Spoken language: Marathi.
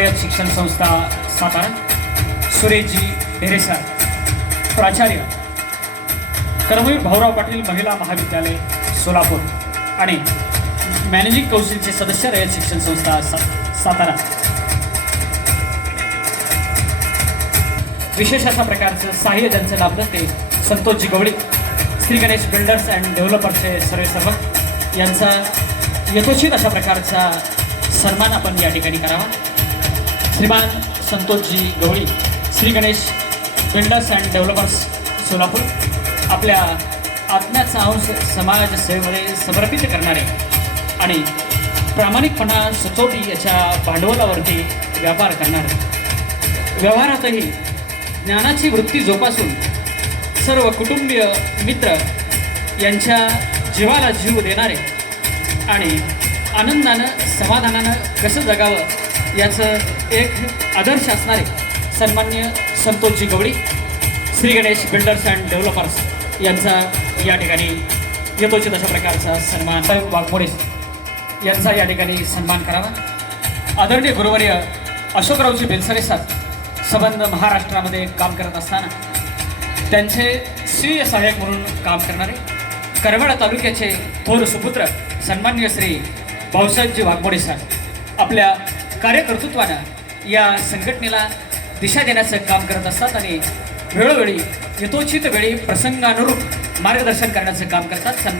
रयत शिक्षण संस्था सातारा सुरेशजी ढेरेसर प्राचार्य कर्मवीर भाऊराव पाटील महिला महाविद्यालय सोलापूर आणि मॅनेजिंग कौन्सिलचे सदस्य रयत शिक्षण संस्था सा सातारा. विशेष अशा प्रकारचं सहाय्य ज्यांचं लाभलं ते संतोषजी गवळी श्री गणेश बिल्डर्स अँड डेव्हलपर्सचे सर्वे सर्व यांचा यथोचित अशा प्रकारचा सन्मान आपण या ठिकाणी करावा. Shriman Santoshji Gawali Shri Ganesh builders and developers Solapur आपल्या आत्म्याचा अंश समाज सेवेमध्ये समर्पित करणारे आणि प्रामाणिकपणा सचोटी याच्या भांडवलावरती व्यापार करणारे. व्यवहारातही ज्ञानाची वृत्ती जोपासून सर्व कुटुंबीय मित्र यांच्या जीवाला जीव देणारे आणि आनंदानं समाधानानं कसं जगावं याचं एक आदर्श असणारे सन्मान्य Santoshji Gawali Shri Ganesh builders and developers यांचा या ठिकाणी यथोचित अशा प्रकारचा सन्मान. वाघमोडे. यांचा या ठिकाणी सन्मान करावा. आदरणीय गुरुवर्य अशोकरावजी बेलसरे सर संबंध महाराष्ट्रामध्ये काम करत असताना त्यांचे स्वीय सहाय्यक म्हणून काम करणारे करमाळा तालुक्याचे थोर सुपुत्र सन्मान्य श्री भाऊसाहेबजी वाघमोडे सर आपल्या कार्यकर्तृत्वानं या संघटनेला दिशा देण्याचं काम करत असतात आणि वेळोवेळी यथोचित वेळी प्रसंगानुरूप मार्गदर्शन करण्याचं काम करतात. सन्मान